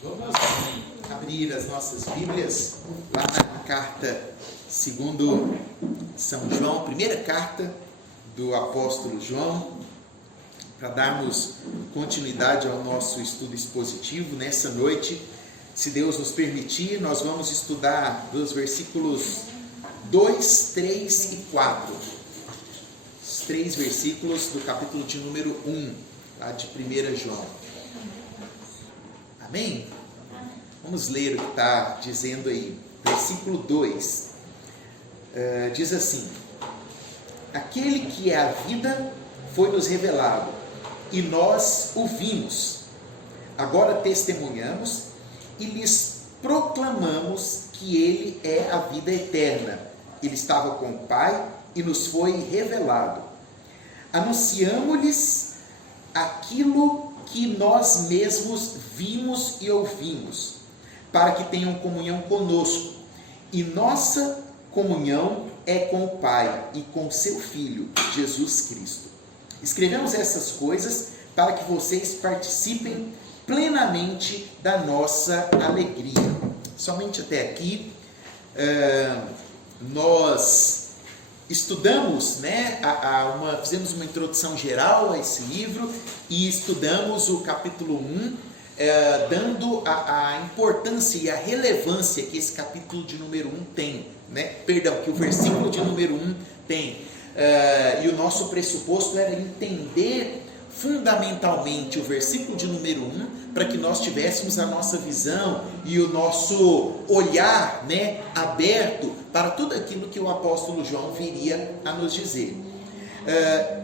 Vamos abrir as nossas Bíblias lá na carta segundo São João, primeira carta do apóstolo João, para darmos continuidade ao nosso estudo expositivo. Nessa noite, se Deus nos permitir, nós vamos estudar dos versículos 2, 3 e 4. Os 3 versículos do capítulo de número 1, lá de 1 João. Amém? Vamos ler o que está dizendo aí. Versículo 2 diz assim: aquele que é a vida foi-nos revelado, e nós o vimos. Agora testemunhamos e lhes proclamamos que ele é a vida eterna. Ele estava com o Pai e nos foi revelado. Anunciamo-lhes aquilo que nós mesmos vimos e ouvimos, para que tenham comunhão conosco. E nossa comunhão é com o Pai e com seu Filho, Jesus Cristo. Escrevemos essas coisas para que vocês participem plenamente da nossa alegria. Somente até aqui, nós estudamos, fizemos uma introdução geral a esse livro e estudamos o capítulo 1, dando a importância e a relevância que esse capítulo de número 1 tem, que o versículo de número 1 tem. E o nosso pressuposto era entender fundamentalmente o versículo de número 1, para que nós tivéssemos a nossa visão e o nosso olhar aberto para tudo aquilo que o apóstolo João viria a nos dizer.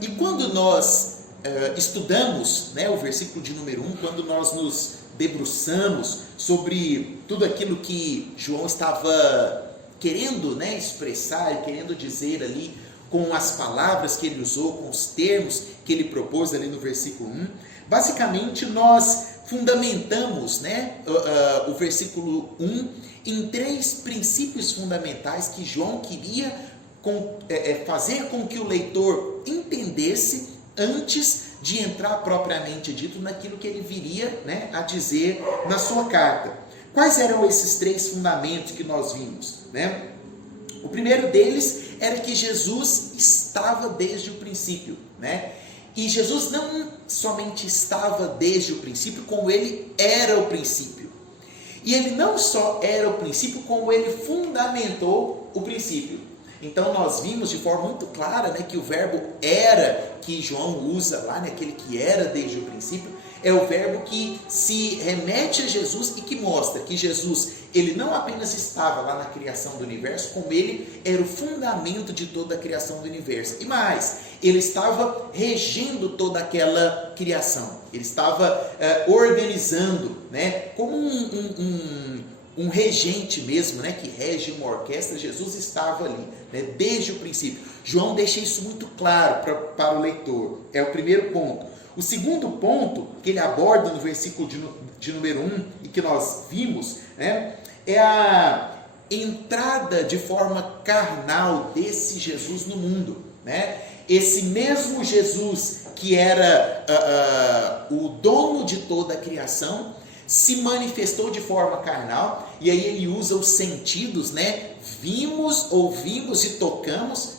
E quando nós estudamos o versículo de número 1, quando nós nos debruçamos sobre tudo aquilo que João estava querendo expressar e querendo dizer ali, com as palavras que ele usou, com os termos que ele propôs ali no versículo 1, basicamente nós fundamentamos o versículo 1 em 3 princípios fundamentais que João queria fazer com que o leitor entendesse antes de entrar propriamente dito naquilo que ele viria a dizer na sua carta. Quais eram esses 3 fundamentos que nós vimos? O primeiro deles era que Jesus estava desde o princípio, E Jesus não somente estava desde o princípio, como ele era o princípio. E ele não só era o princípio, como ele fundamentou o princípio. Então nós vimos de forma muito clara que o verbo era, que João usa lá, aquele que era desde o princípio, é o verbo que se remete a Jesus e que mostra que Jesus, ele não apenas estava lá na criação do universo, como ele era o fundamento de toda a criação do universo. E mais, ele estava regendo toda aquela criação. Ele estava organizando, como um regente mesmo, que rege uma orquestra. Jesus estava ali, desde o princípio. João deixa isso muito claro para o leitor. É o primeiro ponto. O segundo ponto que ele aborda no versículo de número 1 e que nós vimos, é a entrada de forma carnal desse Jesus no mundo. Esse mesmo Jesus que era o dono de toda a criação, se manifestou de forma carnal, e aí ele usa os sentidos, vimos, ouvimos e tocamos,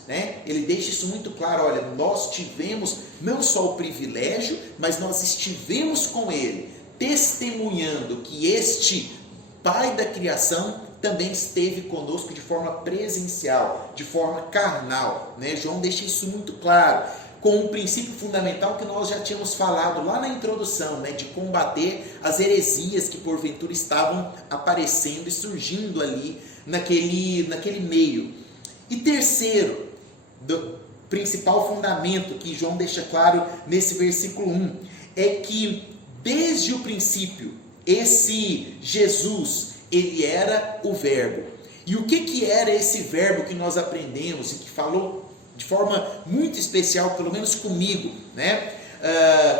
ele deixa isso muito claro. Olha, nós tivemos não só o privilégio, mas nós estivemos com ele, testemunhando que este Pai da criação também esteve conosco de forma presencial, de forma carnal, João deixa isso muito claro, com um princípio fundamental que nós já tínhamos falado lá na introdução, de combater as heresias que porventura estavam aparecendo e surgindo ali naquele meio. E terceiro, do principal fundamento que João deixa claro nesse versículo 1, é que desde o princípio, esse Jesus, ele era o verbo. E o que era esse verbo que nós aprendemos e que falou de forma muito especial, pelo menos comigo,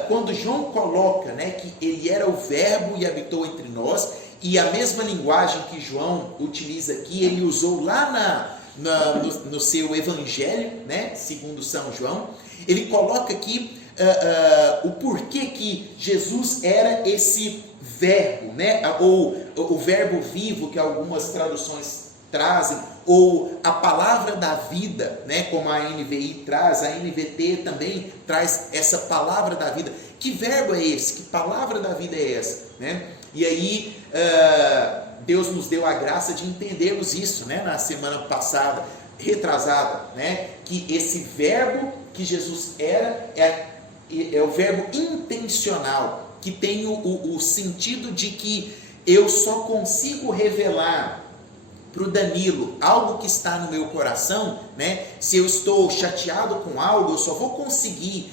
quando João coloca que ele era o verbo e habitou entre nós, e a mesma linguagem que João utiliza aqui, ele usou lá no seu evangelho, segundo São João, ele coloca aqui o porquê que Jesus era esse verbo, né? Ou o verbo vivo, que algumas traduções trazem, ou a palavra da vida, né? Como a NVI traz, a NVT também traz essa palavra da vida. Que verbo é esse? Que palavra da vida é essa? Né? E aí, Deus nos deu a graça de entendermos isso, né? Na semana passada, retrasada, né? Que esse verbo que Jesus era é o verbo intencional, que tem o sentido de que eu só consigo revelar para o Danilo algo que está no meu coração, né? Se eu estou chateado com algo, eu só vou conseguir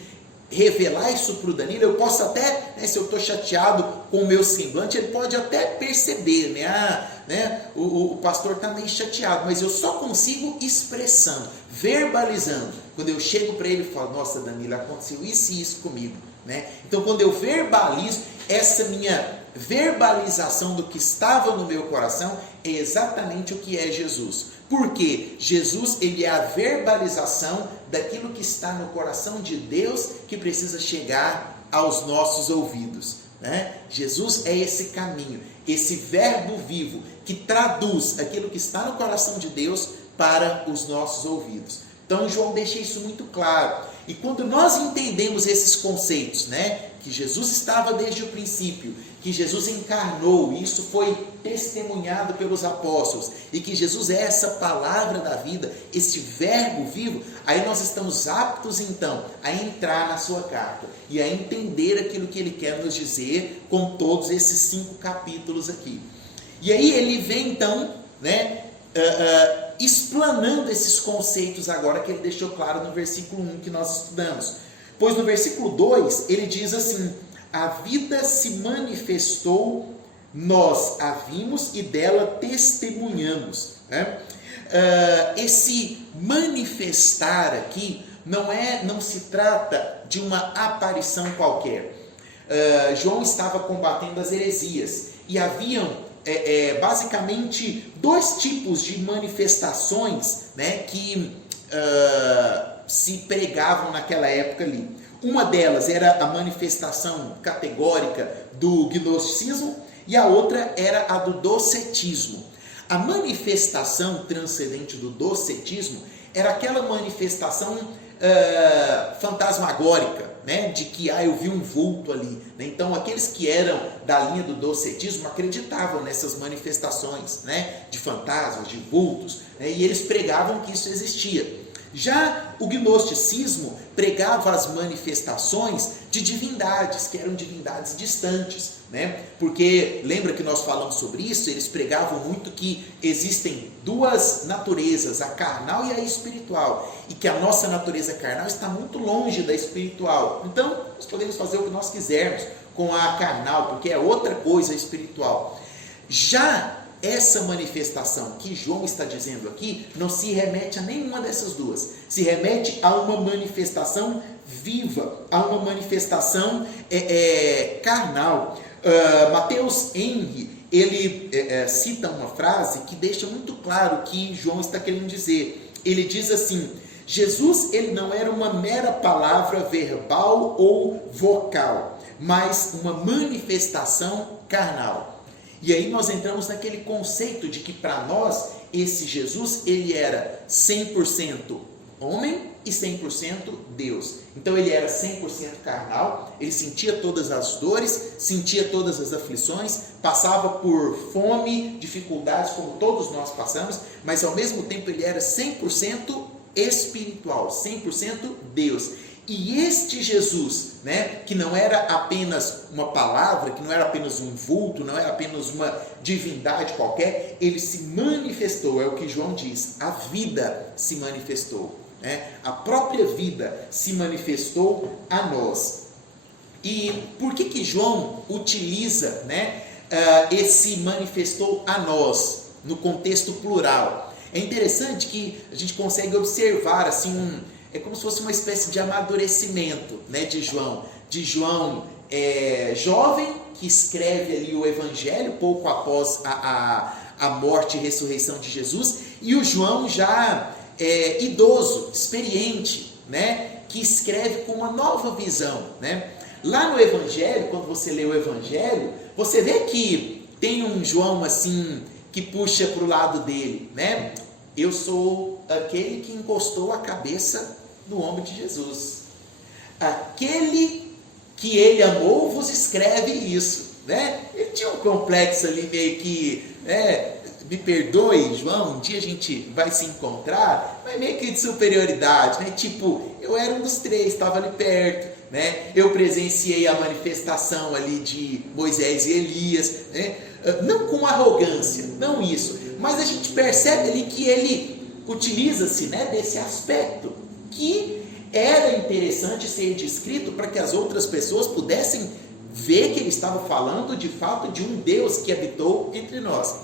revelar isso para o Danilo. Eu posso até, né, se eu estou chateado com o meu semblante, ele pode até perceber, né? O pastor está meio chateado, mas eu só consigo expressando, verbalizando. Quando eu chego para ele e falo, nossa, Danilo, aconteceu isso e isso comigo, né? Então, quando eu verbalizo, essa minha verbalização do que estava no meu coração é exatamente o que é Jesus. Porque Jesus, ele é a verbalização daquilo que está no coração de Deus, que precisa chegar aos nossos ouvidos, né? Jesus é esse caminho, esse verbo vivo, que traduz aquilo que está no coração de Deus para os nossos ouvidos. Então, João deixa isso muito claro. E quando nós entendemos esses conceitos, né? Que Jesus estava desde o princípio, que Jesus encarnou, e isso foi testemunhado pelos apóstolos, e que Jesus é essa palavra da vida, esse verbo vivo, aí nós estamos aptos então a entrar na sua carta e a entender aquilo que ele quer nos dizer com todos esses 5 capítulos aqui. E aí ele vem então, né, explanando esses conceitos agora que ele deixou claro no versículo 1 que nós estudamos. Pois no versículo 2 ele diz assim: a vida se manifestou, nós a vimos e dela testemunhamos, né? Esse manifestar aqui não se trata de uma aparição qualquer. João estava combatendo as heresias e haviam basicamente 2 tipos de manifestações, né, que se pregavam naquela época ali. Uma delas era a manifestação categórica do gnosticismo e a outra era a do docetismo. A manifestação transcendente do docetismo era aquela manifestação fantasmagórica, né? De que eu vi um vulto ali, né? Então aqueles que eram da linha do docetismo acreditavam nessas manifestações, né? De fantasmas, de vultos, né? E eles pregavam que isso existia. Já o gnosticismo pregava as manifestações de divindades, que eram divindades distantes, né? Porque lembra que nós falamos sobre isso? Eles pregavam muito que existem 2 naturezas, a carnal e a espiritual, e que a nossa natureza carnal está muito longe da espiritual. Então, nós podemos fazer o que nós quisermos com a carnal, porque é outra coisa espiritual. Já essa manifestação que João está dizendo aqui não se remete a nenhuma dessas 2. Se remete a uma manifestação viva, a uma manifestação carnal. Mateus Henry, ele cita uma frase que deixa muito claro o que João está querendo dizer. Ele diz assim: Jesus, ele não era uma mera palavra verbal ou vocal, mas uma manifestação carnal. E aí nós entramos naquele conceito de que para nós, esse Jesus, ele era 100% homem e 100% Deus. Então ele era 100% carnal, ele sentia todas as dores, sentia todas as aflições, passava por fome, dificuldades, como todos nós passamos, mas ao mesmo tempo ele era 100% espiritual, 100% Deus. E este Jesus, né, que não era apenas uma palavra, que não era apenas um vulto, não era apenas uma divindade qualquer, ele se manifestou, é o que João diz, a vida se manifestou, né? A própria vida se manifestou a nós. E por que João utiliza, né, esse manifestou a nós, no contexto plural? É interessante que a gente consegue observar assim é como se fosse uma espécie de amadurecimento, né, de João. Jovem, que escreve ali o Evangelho pouco após a morte e ressurreição de Jesus, e o João já idoso, experiente, né, que escreve com uma nova visão, né? Lá no Evangelho, quando você lê o Evangelho, você vê que tem um João assim, que puxa para o lado dele, né? Eu sou aquele que encostou a cabeça no ombro de Jesus. Aquele que ele amou vos escreve isso, né? Ele tinha um complexo ali meio que, me perdoe, João, um dia a gente vai se encontrar, mas meio que de superioridade, né? Tipo, eu era um dos três, estava ali perto, né? Eu presenciei a manifestação ali de Moisés e Elias, né? Não com arrogância, não isso, mas a gente percebe ali que ele utiliza-se, né, desse aspecto que era interessante ser descrito para que as outras pessoas pudessem ver que ele estava falando de fato de um Deus que habitou entre nós.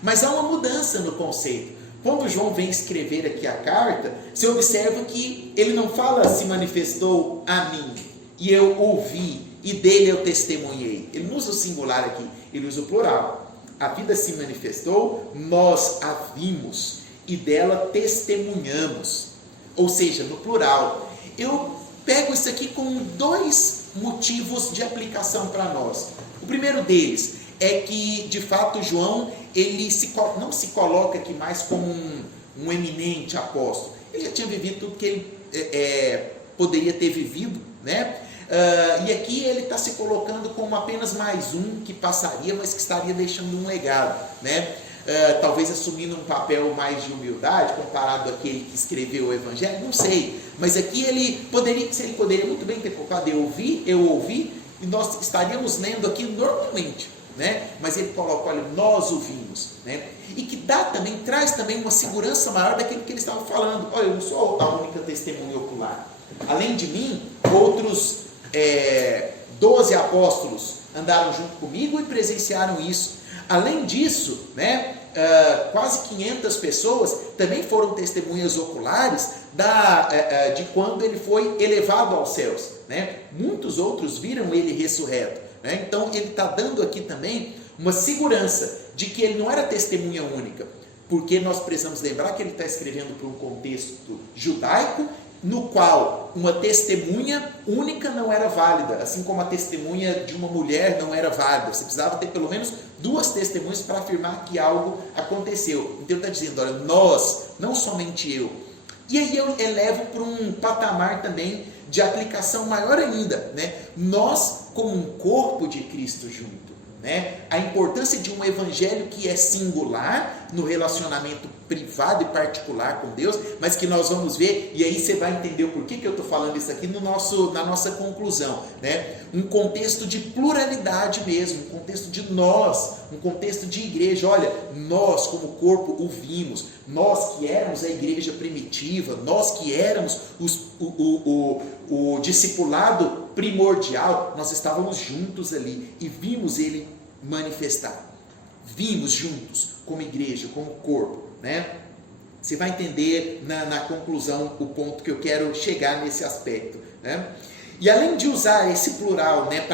Mas há uma mudança no conceito. Quando João vem escrever aqui a carta, você observa que ele não fala se manifestou a mim, e eu ouvi, e dele eu testemunhei. Ele não usa o singular aqui, ele usa o plural. A vida se manifestou, nós a vimos, e dela testemunhamos. Ou seja, no plural. Eu pego isso aqui com dois motivos de aplicação para nós. O primeiro deles é que, de fato, João, ele não se coloca aqui mais como um eminente apóstolo. Ele já tinha vivido tudo que ele poderia ter vivido, né? E aqui ele está se colocando como apenas mais um que passaria, mas que estaria deixando um legado, né? Talvez assumindo um papel mais de humildade comparado àquele que escreveu o Evangelho, não sei, mas aqui ele poderia muito bem ter colocado eu ouvi, e nós estaríamos lendo aqui normalmente, né? Mas ele coloca, olha, nós ouvimos, né? E que traz também uma segurança maior daquilo que ele estava falando. Olha, eu não sou a única testemunha ocular, além de mim, outros 12 apóstolos andaram junto comigo e presenciaram isso. Além disso, né, quase 500 pessoas também foram testemunhas oculares de quando ele foi elevado aos céus, né? Muitos outros viram ele ressurreto, né? Então ele está dando aqui também uma segurança de que ele não era testemunha única, porque nós precisamos lembrar que ele está escrevendo para um contexto judaico, no qual uma testemunha única não era válida, assim como a testemunha de uma mulher não era válida. Você precisava ter pelo menos 2 testemunhas para afirmar que algo aconteceu. Então ele está dizendo, olha, nós, não somente eu. E aí eu elevo para um patamar também de aplicação maior ainda, né? Nós como um corpo de Cristo junto, né? A importância de um evangelho que é singular no relacionamento privado e particular com Deus, mas que nós vamos ver, e aí você vai entender o porquê que eu estou falando isso aqui na nossa conclusão, né? Um contexto de pluralidade mesmo, um contexto de nós, um contexto de igreja. Olha, nós como corpo o vimos, nós que éramos a igreja primitiva, nós que éramos o discipulado primordial, nós estávamos juntos ali e vimos ele manifestar. Vimos juntos como igreja, como corpo, né? Você vai entender na conclusão o ponto que eu quero chegar nesse aspecto, né? E além de usar esse plural, né,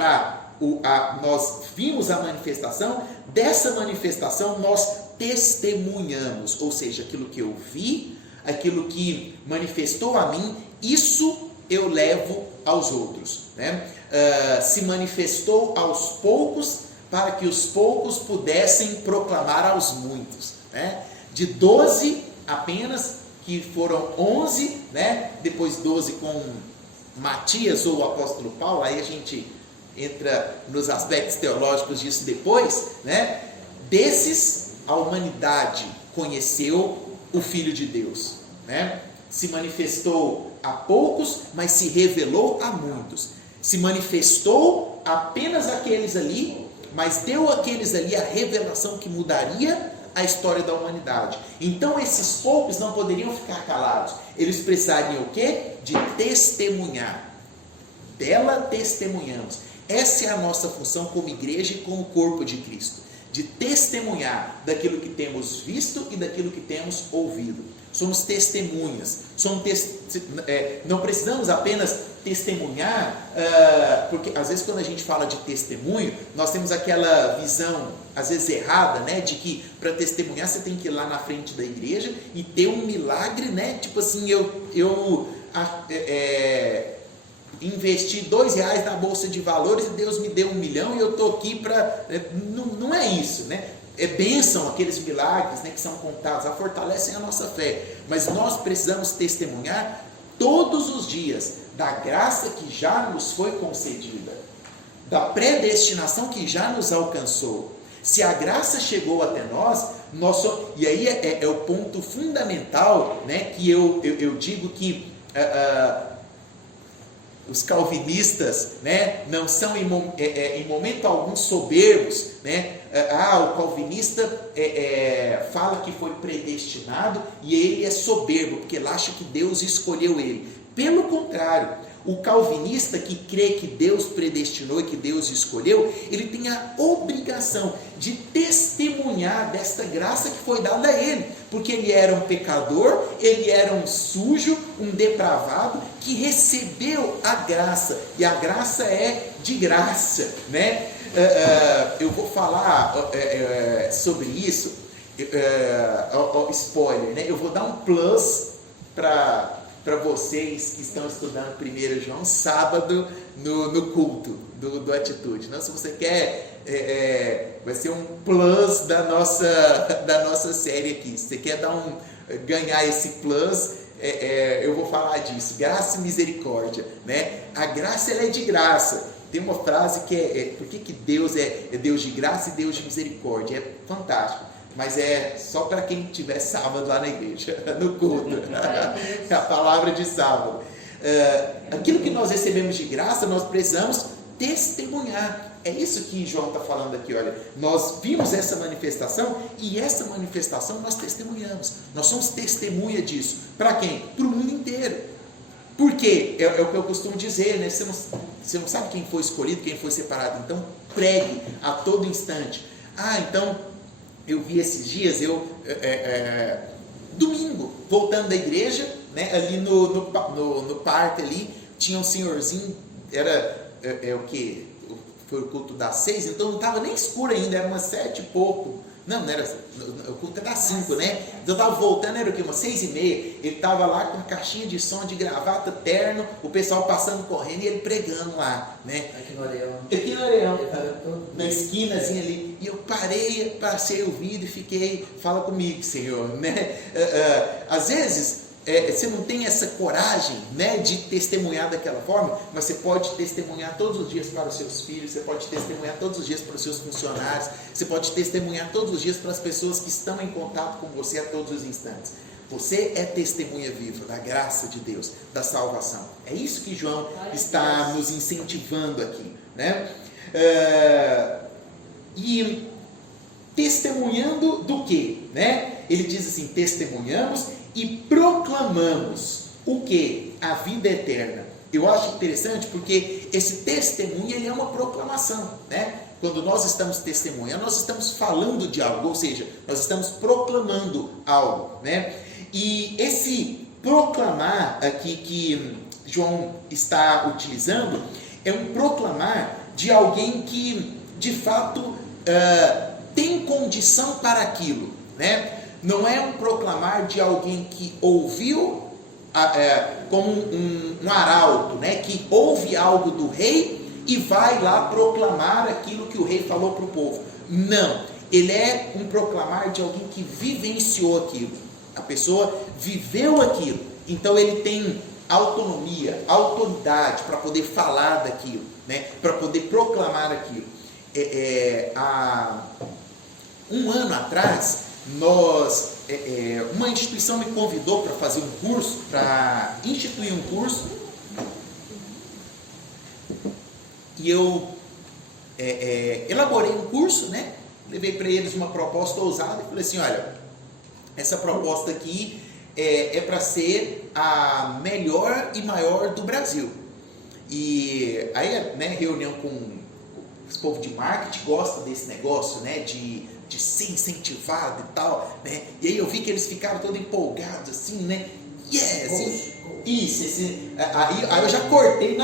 nós vimos a manifestação, dessa manifestação nós testemunhamos, ou seja, aquilo que eu vi, aquilo que manifestou a mim, isso eu levo aos outros, né? Se manifestou aos poucos, para que os poucos pudessem proclamar aos muitos, né? De 12 apenas, que foram 11, né? Depois 12 com Matias ou o apóstolo Paulo, aí a gente entra nos aspectos teológicos disso depois, né? Desses, a humanidade conheceu o Filho de Deus, né? Se manifestou a poucos, mas se revelou a muitos. Se manifestou apenas aqueles ali, mas deu àqueles ali a revelação que mudaria a história da humanidade. Então esses poucos não poderiam ficar calados. Eles precisariam o quê? De testemunhar. Dela testemunhamos. Essa é a nossa função como igreja e como corpo de Cristo. De testemunhar daquilo que temos visto e daquilo que temos ouvido. somos testemunhas, não precisamos apenas testemunhar, porque às vezes quando a gente fala de testemunho, nós temos aquela visão, às vezes errada, né, de que para testemunhar você tem que ir lá na frente da igreja e ter um milagre, né, tipo assim, eu investi R$2 na bolsa de valores e Deus me deu 1 milhão e eu estou aqui para... Não é isso, né? É bênção aqueles milagres, né, que são contados, fortalecem a nossa fé, mas nós precisamos testemunhar todos os dias da graça que já nos foi concedida, da predestinação que já nos alcançou. Se a graça chegou até nós, e aí é o ponto fundamental, né, que eu digo que os calvinistas, né, não são em momento algum soberbos, né? O calvinista fala que foi predestinado e ele é soberbo, porque ele acha que Deus escolheu ele. Pelo contrário, o calvinista que crê que Deus predestinou e que Deus escolheu, ele tem a obrigação de testemunhar desta graça que foi dada a ele, porque ele era um pecador, ele era um sujo, um depravado, que recebeu a graça, e a graça é de graça, né? Eu vou falar sobre isso, spoiler, né? Eu vou dar um plus para vocês que estão estudando 1 João, sábado, no culto do Atitude. Não, se você quer, vai ser um plus da nossa série aqui. Se você quer ganhar esse plus, eu vou falar disso, graça e misericórdia, né? A graça, ela é de graça. Tem uma frase que por que Deus é Deus de graça e Deus de misericórdia? É fantástico, mas é só para quem tiver sábado lá na igreja, no culto, a palavra de sábado. Aquilo que nós recebemos de graça, nós precisamos testemunhar. É isso que João está falando aqui, olha, nós vimos essa manifestação e essa manifestação nós testemunhamos, nós somos testemunha disso. Para quem? Para o mundo inteiro. Por quê? É o que eu costumo dizer, né? Você não sabe quem foi escolhido, quem foi separado, então pregue a todo instante. Então, eu vi esses dias, domingo, voltando da igreja, né, ali no parque ali, tinha um senhorzinho, o que? Foi o culto das 6, então não estava nem escuro ainda, era umas 7 e pouco. Não era, o culto é das 5, né? Então eu estava voltando, era o quê? Umas 6:30. Ele estava lá com caixinha de som, de gravata, terno, o pessoal passando correndo e ele pregando lá, né? Aqui no Areão, na esquinazinha ali. E eu parei, passei o vídeo e fiquei, fala comigo, Senhor, né? Às vezes, você não tem essa coragem, né, de testemunhar daquela forma, mas você pode testemunhar todos os dias para os seus filhos, você pode testemunhar todos os dias para os seus funcionários, você pode testemunhar todos os dias para as pessoas que estão em contato com você a todos os instantes. Você é testemunha viva da graça de Deus, da salvação. É isso que João está nos incentivando aqui, né? E testemunhando do quê? Né? Ele diz assim, testemunhamos e proclamamos o que? A vida eterna. Eu acho interessante porque esse testemunho, ele é uma proclamação, né? Quando nós estamos testemunhando, nós estamos falando de algo, ou seja, nós estamos proclamando algo, né? E esse proclamar aqui que João está utilizando é um proclamar de alguém que de fato tem condição para aquilo, né? Não é um proclamar de alguém que ouviu como um arauto, né? Que ouve algo do rei e vai lá proclamar aquilo que o rei falou para o povo. Não, ele é um proclamar de alguém que vivenciou aquilo. A pessoa viveu aquilo, então ele tem autonomia, autoridade para poder falar daquilo, né? Para poder proclamar aquilo. Há um ano atrás, uma instituição me convidou para fazer um curso, para instituir um curso, e eu elaborei um curso, né? Levei para eles uma proposta ousada e falei assim, olha, essa proposta aqui é para ser a melhor e maior do Brasil. E aí, né, reunião com esse povo de marketing gosta desse negócio, né, de ser incentivado e tal, né? E aí eu vi que eles ficaram todos empolgados assim, né? Yes! Isso, aí eu já cortei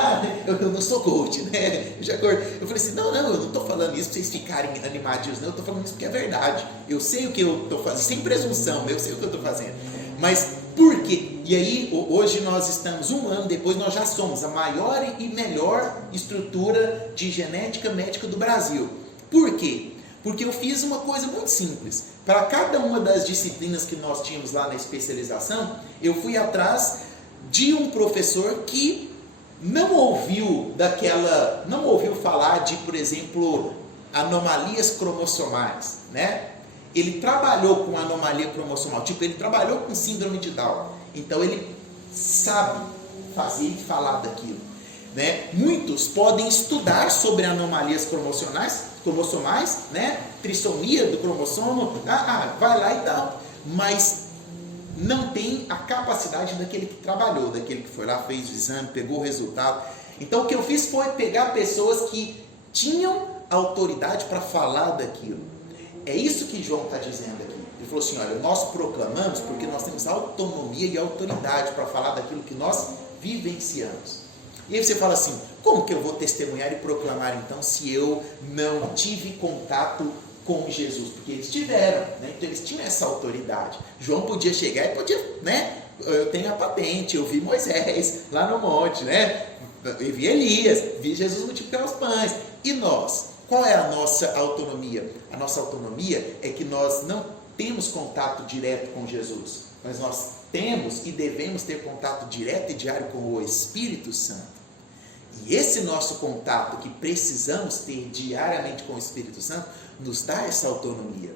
eu não sou coach, né? Eu falei assim, não, eu não estou falando isso para vocês ficarem animadinhos, não, eu estou falando isso porque é verdade. Eu sei o que eu estou fazendo, sem presunção, eu sei o que eu estou fazendo. Mas por quê? E aí, hoje nós estamos, um ano depois, nós já somos a maior e melhor estrutura de genética médica do Brasil. Por quê? Porque eu fiz uma coisa muito simples. Para cada uma das disciplinas que nós tínhamos lá na especialização, eu fui atrás de um professor que não ouviu falar de, por exemplo, anomalias cromossomais, né? Ele trabalhou com anomalia cromossomal, ele trabalhou com síndrome de Down, então ele sabe fazer e falar daquilo, né? Muitos podem estudar sobre anomalias cromossomais, né? Trissomia do cromossomo, vai lá e tal, mas não tem a capacidade daquele que trabalhou, daquele que foi lá, fez o exame, pegou o resultado. Então o que eu fiz foi pegar pessoas que tinham autoridade para falar daquilo. É isso que João está dizendo aqui. Ele falou assim, olha, nós proclamamos porque nós temos autonomia e autoridade para falar daquilo que nós vivenciamos. E aí você fala assim, como que eu vou testemunhar e proclamar então se eu não tive contato com Jesus? Porque eles tiveram, né? Então eles tinham essa autoridade. João podia chegar e podia, né? Eu tenho a patente, eu vi Moisés lá no monte, né? Eu vi Elias, vi Jesus multiplicar os pães. E nós? Qual é a nossa autonomia? A nossa autonomia é que nós não temos contato direto com Jesus, mas nós temos e devemos ter contato direto e diário com o Espírito Santo. E esse nosso contato que precisamos ter diariamente com o Espírito Santo nos dá essa autonomia.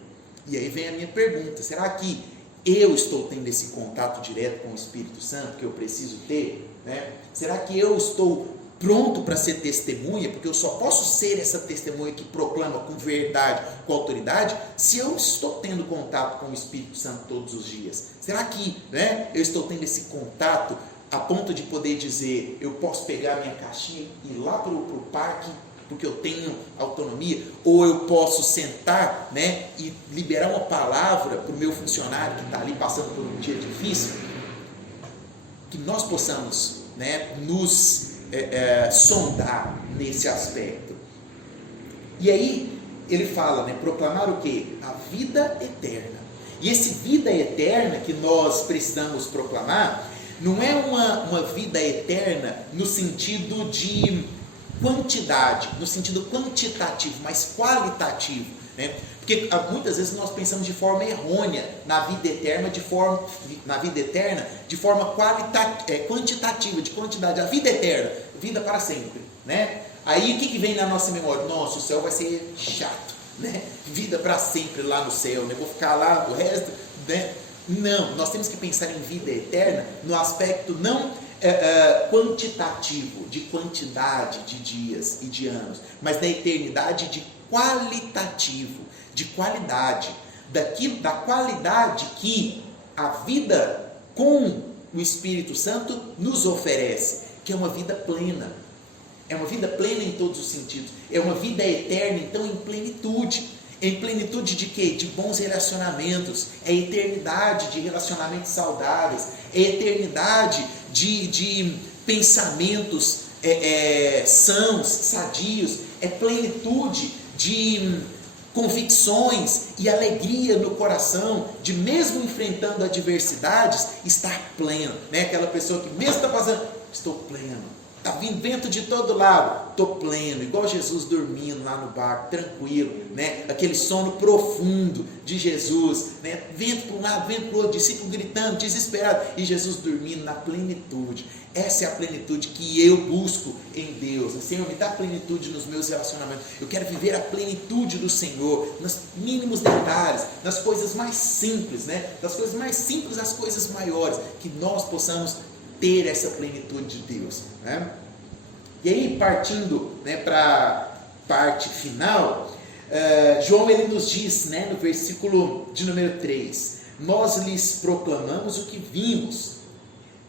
E aí vem a minha pergunta, será que eu estou tendo esse contato direto com o Espírito Santo que eu preciso ter? Né? Será que eu estou pronto para ser testemunha? Porque eu só posso ser essa testemunha que proclama com verdade, com autoridade, se eu estou tendo contato com o Espírito Santo todos os dias. Será que, né, eu estou tendo esse contato a ponto de poder dizer, eu posso pegar minha caixinha e ir lá para o parque, porque eu tenho autonomia, ou eu posso sentar, né, e liberar uma palavra para o meu funcionário que está ali passando por um dia difícil? Que nós possamos, né, nos sondar nesse aspecto. E aí ele fala, né, proclamar o quê? A vida eterna. E esse vida eterna que nós precisamos proclamar não é uma vida eterna no sentido de quantidade, no sentido quantitativo, mas qualitativo, né? Porque muitas vezes nós pensamos de forma errônea na vida eterna, de forma quantitativa, de quantidade. A vida eterna, vida para sempre, né? Aí o que vem na nossa memória? Nossa, o céu vai ser chato, né? Vida para sempre lá no céu, né? Vou ficar lá o resto, né? Não, nós temos que pensar em vida eterna no aspecto não quantitativo, de quantidade de dias e de anos, mas na eternidade de qualitativo, de qualidade, da qualidade que a vida com o Espírito Santo nos oferece, que é uma vida plena. É uma vida plena em todos os sentidos. É uma vida eterna, então, em plenitude. Em plenitude de quê? De bons relacionamentos. É eternidade de relacionamentos saudáveis. É eternidade de pensamentos sãos, sadios. É plenitude de convicções e alegria no coração, de mesmo enfrentando adversidades, estar pleno, né? Aquela pessoa que mesmo está passando, estou pleno, está vindo vento de todo lado, estou pleno, igual Jesus dormindo lá no barco, tranquilo, né? Aquele sono profundo de Jesus, né? Vento para um lado, vento para o outro, discípulo gritando, desesperado, e Jesus dormindo na plenitude. Essa é a plenitude que eu busco em Deus. Senhor, me dá plenitude nos meus relacionamentos. Eu quero viver a plenitude do Senhor, nos mínimos detalhes, nas coisas mais simples, né? Das coisas mais simples às coisas maiores, que nós possamos ter essa plenitude de Deus, né? E aí, partindo, né, para a parte final, João ele nos diz, né, no versículo de número 3, nós lhes proclamamos o que vimos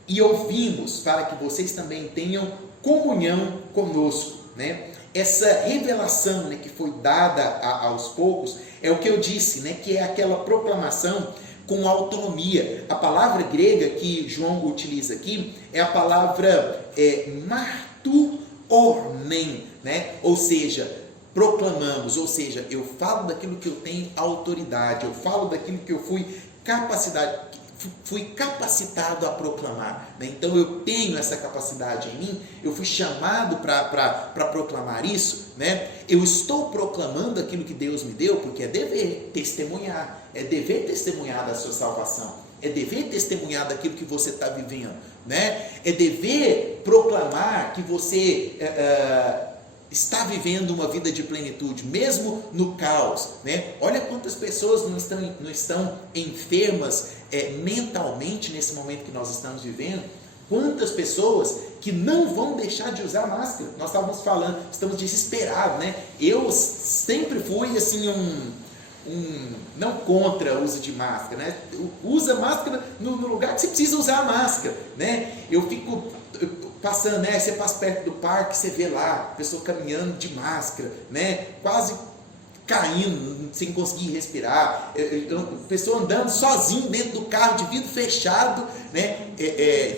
e ouvimos, para que vocês também tenham comunhão conosco, né? essa revelação, né, que foi dada aos poucos, é o que eu disse, né, que é aquela proclamação com autonomia. A palavra grega que João utiliza aqui é a palavra martuormen, né? Ou seja, proclamamos, ou seja, eu falo daquilo que eu tenho autoridade, eu falo daquilo que eu fui capacitado a proclamar, né? Então eu tenho essa capacidade em mim, eu fui chamado para proclamar isso, né? Eu estou proclamando aquilo que Deus me deu, porque é dever testemunhar da sua salvação, é dever testemunhar daquilo que você está vivendo, né? É dever proclamar que você está vivendo uma vida de plenitude, mesmo no caos, né? Olha quantas pessoas não estão enfermas mentalmente nesse momento que nós estamos vivendo. Quantas pessoas que não vão deixar de usar máscara. Nós estamos desesperados, né? Eu sempre fui assim não contra o uso de máscara, né? Usa máscara no lugar que você precisa usar a máscara, né? Eu fico passando, né? Você passa perto do parque, você vê lá a pessoa caminhando de máscara, né? Quase caindo, sem conseguir respirar, pessoa andando sozinho dentro do carro, de vidro fechado, né?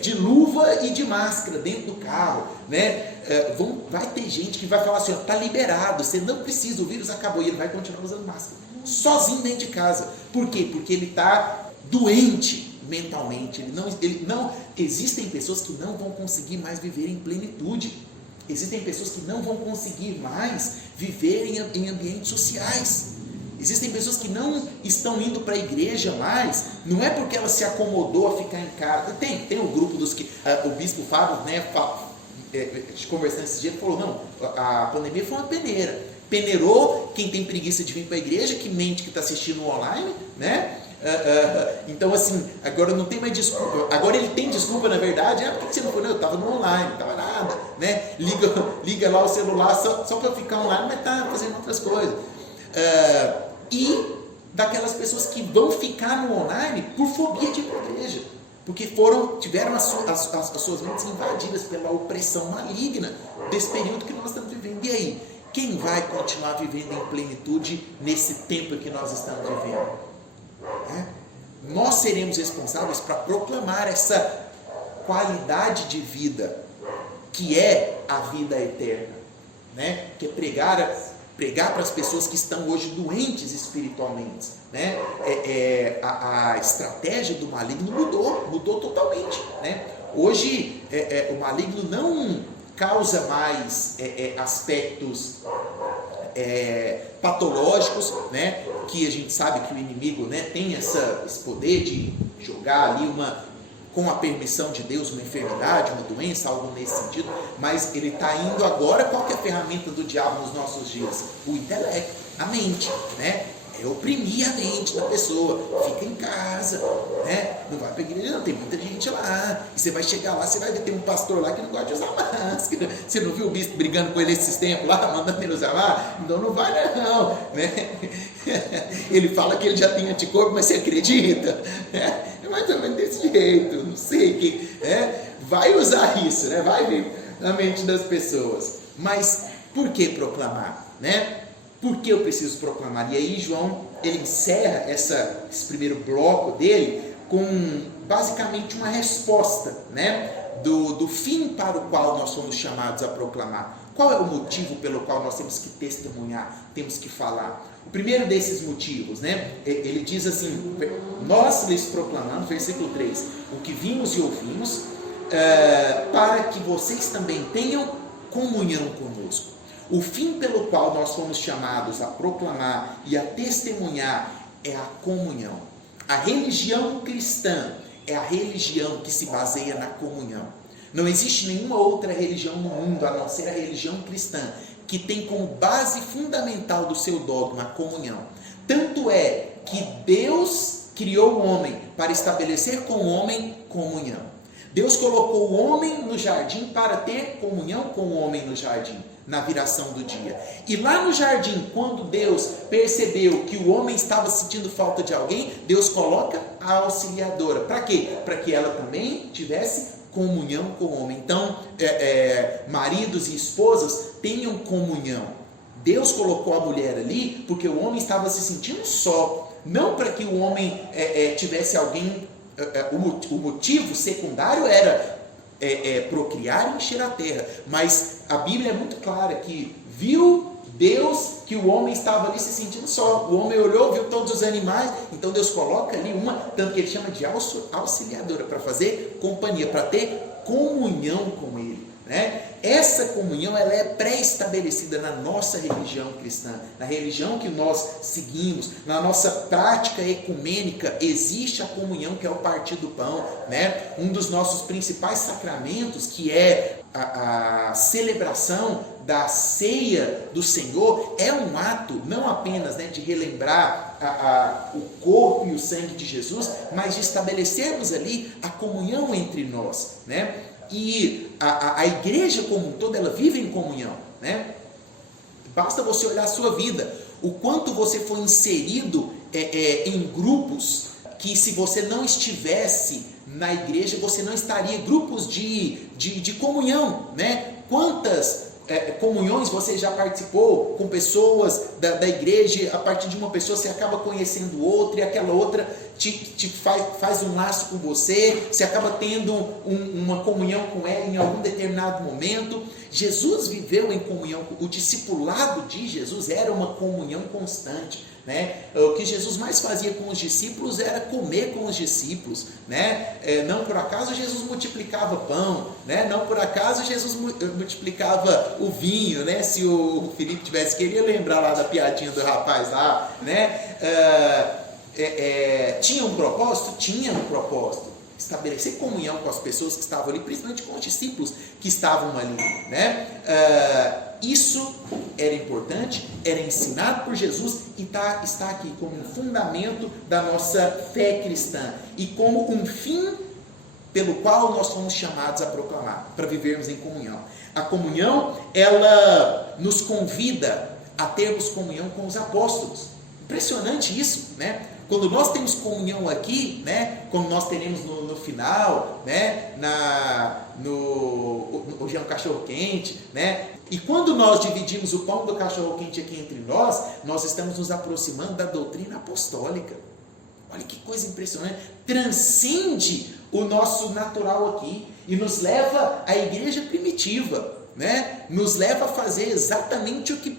De luva e de máscara dentro do carro, né? Vai ter gente que vai falar assim, está liberado, você não precisa, o vírus acabou, e ele vai continuar usando máscara, sozinho dentro de casa. Por quê? Porque ele está doente mentalmente. Existem pessoas que não vão conseguir mais viver em plenitude. Existem pessoas que não vão conseguir mais viver em ambientes sociais. Existem pessoas que não estão indo para a igreja mais, não é porque ela se acomodou a ficar em casa. Tem um grupo dos que o bispo Fábio, né, conversando esse dia, falou, não, a pandemia foi uma peneira. Peneirou quem tem preguiça de vir para a igreja, que mente que está assistindo online, né? Então assim, agora não tem mais desculpa. Agora ele tem desculpa, na verdade. Por que você não foi? Não, eu estava no online, não estava nada, né? Liga lá o celular só para ficar online, mas está fazendo outras coisas. E daquelas pessoas que vão ficar no online por fobia de ir para a igreja, porque tiveram as suas mentes invadidas pela opressão maligna desse período que nós estamos vivendo. E aí, quem vai continuar vivendo em plenitude nesse tempo que nós estamos vivendo? Nós seremos responsáveis para proclamar essa qualidade de vida, que é a vida eterna, né? Que é pregar para as pessoas que estão hoje doentes espiritualmente, né? A estratégia do maligno mudou totalmente, né? Hoje o maligno não causa mais aspectos patológicos, né? Que a gente sabe que o inimigo, né, tem esse poder de jogar ali com a permissão de Deus, uma enfermidade, uma doença, algo nesse sentido, mas ele está indo agora. Qual que é a ferramenta do diabo nos nossos dias? O intelecto, a mente, né? É oprimir a mente da pessoa. Fica em casa, né? Não vai para a igreja, não, tem muita gente lá. E você vai chegar lá, você vai ver, tem um pastor lá que não gosta de usar máscara. Você não viu o bispo brigando com ele esses tempos lá, mandando ele usar lá? Então não vai não, né? Ele fala que ele já tem anticorpo, mas você acredita? É mais ou menos desse jeito, não sei que, vai usar isso, né? Vai vir na mente das pessoas. Mas por que proclamar, né? Por que eu preciso proclamar? E aí João, ele encerra esse primeiro bloco dele com basicamente uma resposta, né, do fim para o qual nós somos chamados a proclamar. Qual é o motivo pelo qual nós temos que testemunhar, temos que falar? O primeiro desses motivos, né, ele diz assim, nós lhes proclamamos, versículo 3, o que vimos e ouvimos, para que vocês também tenham comunhão conosco. O fim pelo qual nós fomos chamados a proclamar e a testemunhar é a comunhão. A religião cristã é a religião que se baseia na comunhão. Não existe nenhuma outra religião no mundo, a não ser a religião cristã, que tem como base fundamental do seu dogma a comunhão. Tanto é que Deus criou o homem para estabelecer com o homem comunhão. Deus colocou o homem no jardim para ter comunhão com o homem no jardim, na viração do dia. E lá no jardim, quando Deus percebeu que o homem estava sentindo falta de alguém, Deus coloca a auxiliadora. Para quê? Para que ela também tivesse comunhão com o homem. Então, maridos e esposas, tenham comunhão. Deus colocou a mulher ali porque o homem estava se sentindo só, não para que o homem tivesse alguém. O motivo secundário era procriar e encher a terra, mas a Bíblia é muito clara que viu Deus que o homem estava ali se sentindo só. O homem olhou, viu todos os animais, então Deus coloca ali uma, tanto que ele chama de auxiliadora, para fazer companhia, para ter comunhão com ele, né? Essa comunhão, ela é pré-estabelecida na nossa religião cristã, na religião que nós seguimos, na nossa prática ecumênica, existe a comunhão, que é o partir do pão, né? Um dos nossos principais sacramentos, que é a celebração da ceia do Senhor, é um ato não apenas, né, de relembrar o corpo e o sangue de Jesus, mas de estabelecermos ali a comunhão entre nós, né? E a igreja como um todo, ela vive em comunhão, né? Basta você olhar a sua vida, o quanto você foi inserido em grupos que, se você não estivesse na igreja, você não estaria, grupos de comunhão, né? Quantas comunhões você já participou com pessoas da igreja, a partir de uma pessoa você acaba conhecendo outra, e aquela outra te faz um laço com você acaba tendo uma comunhão com ela em algum determinado momento. Jesus viveu em comunhão, o discipulado de Jesus era uma comunhão constante, né? O que Jesus mais fazia com os discípulos era comer com os discípulos, né? Não por acaso Jesus multiplicava pão, né? Não por acaso Jesus multiplicava o vinho, né? Se o Felipe tivesse, queria lembrar lá da piadinha do rapaz lá, né? Tinha um propósito? Tinha um propósito. Estabelecer comunhão com as pessoas que estavam ali, principalmente com os discípulos que estavam ali, né? Isso era importante, era ensinado por Jesus e está aqui como um fundamento da nossa fé cristã e como um fim pelo qual nós fomos chamados a proclamar, para vivermos em comunhão. A comunhão, ela nos convida a termos comunhão com os apóstolos. Impressionante isso, né? Quando nós temos comunhão aqui, né, como nós teremos no final, né, hoje é um cachorro-quente, né, e quando nós dividimos o pão do cachorro-quente aqui entre nós estamos nos aproximando da doutrina apostólica. Olha que coisa impressionante, transcende o nosso natural aqui e nos leva à igreja primitiva, né? Nos leva a fazer exatamente o que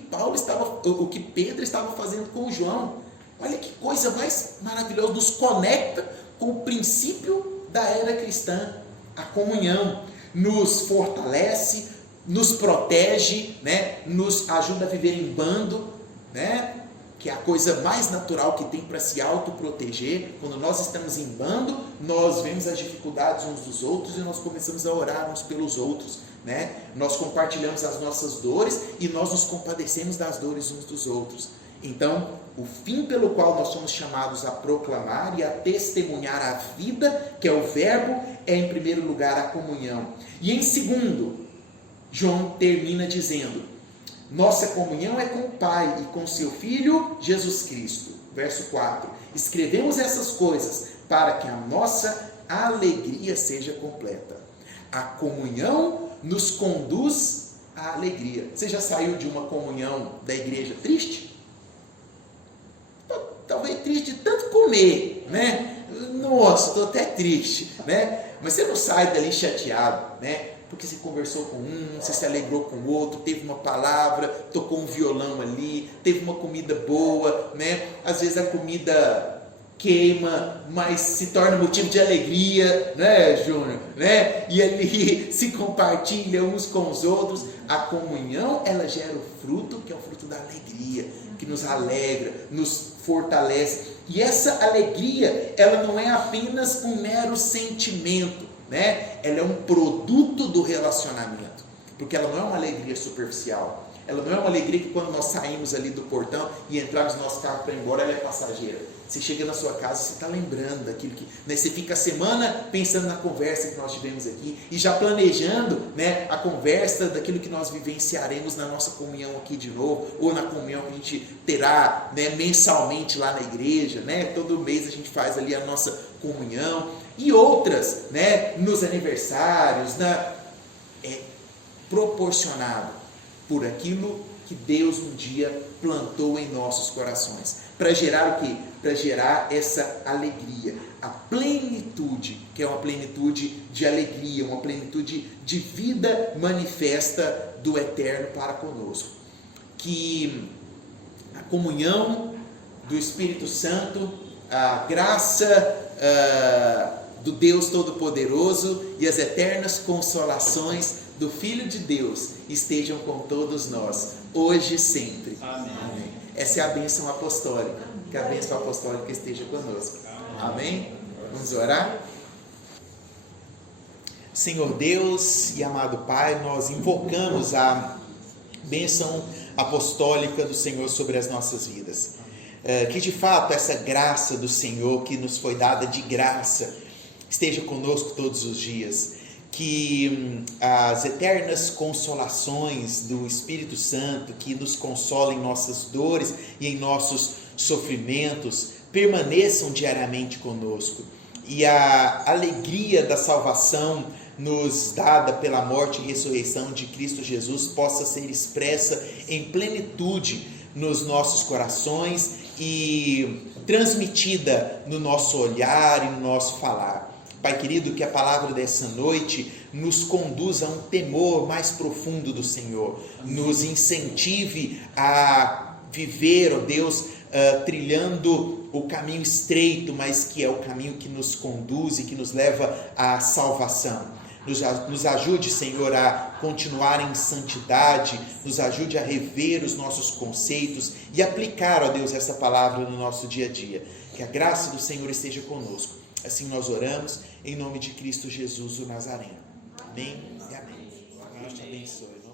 Pedro estava fazendo com João. Olha que coisa mais maravilhosa, nos conecta com o princípio da era cristã, a comunhão, nos fortalece, nos protege, né? Nos ajuda a viver em bando, né? Que é a coisa mais natural que tem para se autoproteger. Quando nós estamos em bando, nós vemos as dificuldades uns dos outros e nós começamos a orar uns pelos outros, né? Nós compartilhamos as nossas dores e nós nos compadecemos das dores uns dos outros. Então, o fim pelo qual nós somos chamados a proclamar e a testemunhar a vida, que é o verbo, é em primeiro lugar a comunhão. E em segundo, João termina dizendo: nossa comunhão é com o Pai e com seu Filho Jesus Cristo. Verso 4: escrevemos essas coisas para que a nossa alegria seja completa. A comunhão nos conduz à alegria. Você já saiu de uma comunhão da igreja triste? Talvez triste de tanto comer, né? Nossa, estou até triste, né? Mas você não sai dali chateado, né? Porque você conversou com um, você se alegrou com o outro, teve uma palavra, tocou um violão ali, teve uma comida boa, né? Às vezes a comida queima, mas se torna motivo de alegria, né, Júnior? Né? E ali se compartilha uns com os outros. A comunhão, ela gera o fruto, que é o fruto da alegria, que nos alegra, nos fortalece. E essa alegria, ela não é apenas um mero sentimento, né? Ela é um produto do relacionamento, porque ela não é uma alegria superficial. Ela não é uma alegria que quando nós saímos ali do portão e entrarmos no nosso carro para ir embora, ela é passageira. Você chega na sua casa, você está lembrando daquilo que... Né, você fica a semana pensando na conversa que nós tivemos aqui e já planejando, né, a conversa daquilo que nós vivenciaremos na nossa comunhão aqui de novo, ou na comunhão que a gente terá, né, mensalmente lá na igreja, né? Todo mês a gente faz ali a nossa comunhão e outras, né, nos aniversários, proporcionado por aquilo que Deus um dia plantou em nossos corações. Para gerar o quê? Para gerar essa alegria, a plenitude, que é uma plenitude de alegria, uma plenitude de vida manifesta do Eterno para conosco. Que a comunhão do Espírito Santo, a graça do Deus Todo-Poderoso e as eternas consolações do Filho de Deus estejam com todos nós, hoje e sempre. Amém. Amém. Essa é a bênção apostólica, que a bênção apostólica esteja conosco. Amém? Vamos orar? Senhor Deus e amado Pai, nós invocamos a bênção apostólica do Senhor sobre as nossas vidas. Que de fato essa graça do Senhor, que nos foi dada de graça, esteja conosco todos os dias. Que as eternas consolações do Espírito Santo, que nos consola em nossas dores e em nossos sofrimentos, permaneçam diariamente conosco. E a alegria da salvação nos dada pela morte e ressurreição de Cristo Jesus possa ser expressa em plenitude nos nossos corações e transmitida no nosso olhar e no nosso falar. Pai querido, que a palavra dessa noite nos conduza a um temor mais profundo do Senhor, nos incentive a viver, ó Deus, trilhando o caminho estreito, mas que é o caminho que nos conduz e que nos leva à salvação. Nos ajude, Senhor, a continuar em santidade, nos ajude a rever os nossos conceitos e aplicar, ó Deus, essa palavra no nosso dia a dia. Que a graça do Senhor esteja conosco. Assim nós oramos, em nome de Cristo Jesus, o Nazareno. Amém e amém. Deus te abençoe.